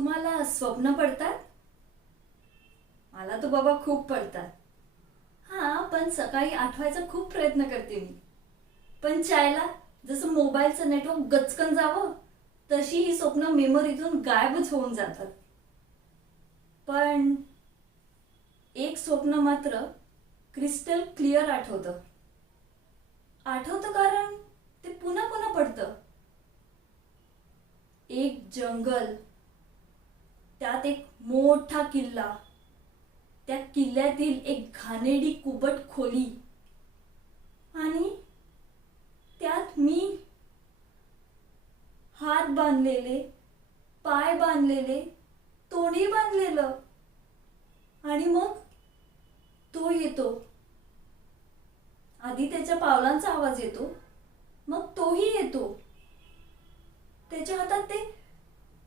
तुम्हाला स्वप्न पडतात? मला तर बाबा खूप पडतात. हां, पण सकाळी आठवायचा खूप प्रयत्न करते मी. पण चायला जसं मोबाईलचं नेटवर्क गचकन जावं, तशी ही स्वप्न मेमरीतून गायबच होऊन जातात. पण एक स्वप्न मात्र क्रिस्टल क्लिअर आठवतं. आठवतं कारण ते पुन्हा पुन्हा पडतं. एक जंगल, त्यात एक मोठा किल्ला, त्या किल्ल्यातील एक घाणेरडी कुबट खोली आणि त्यात मी हात बांधलेले, पाय बांधलेले, तोंडही बांधलेलं. आणि मग तो येतो. आधी त्याच्या पावलांचा आवाज येतो, मग तोही येतो. त्याच्या हातात ते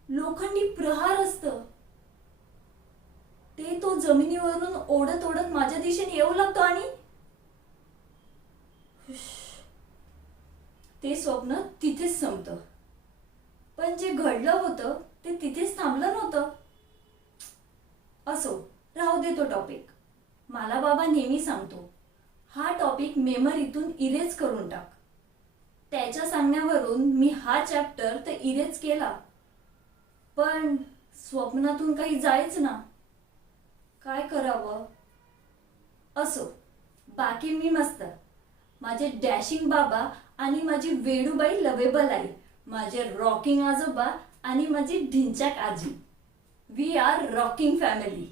लोखंडी प्रहार असतं. ते तो जमिनीवरून ओढत ओढत माझ्या दिशेने येऊ लागतो आणि ते स्वप्न तिथेच संपतं. पण जे घडलं होतं ते तिथेच थांबलं नव्हतं. असो, राहू दे तो टॉपिक. मला बाबा नेहमी सांगतो, हा टॉपिक मेमरीतून इरेज करून टाक. त्याच्या सांगण्यावरून मी हा चॅप्टर तर इरेज केला, पण स्वप्नातून काही जायच ना. काय करावं? असो, बाकी मी मस्त. माझे डॅशिंग बाबा आणि माझी वेडूबाई लवेबल आई, माझे रॉकिंग आजोबा आणि माझी ढिंच्याक आजी. We are rocking family.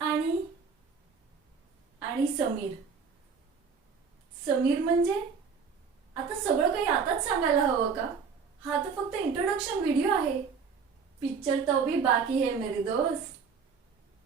आणि आणि समीर. समीर म्हणजे आता सगळं काही आताच सांगायला हवं का? हा तर फक्त इंट्रोडक्शन व्हिडिओ आहे. पिक्चर तो भी बाकी है मेरे दोस्त.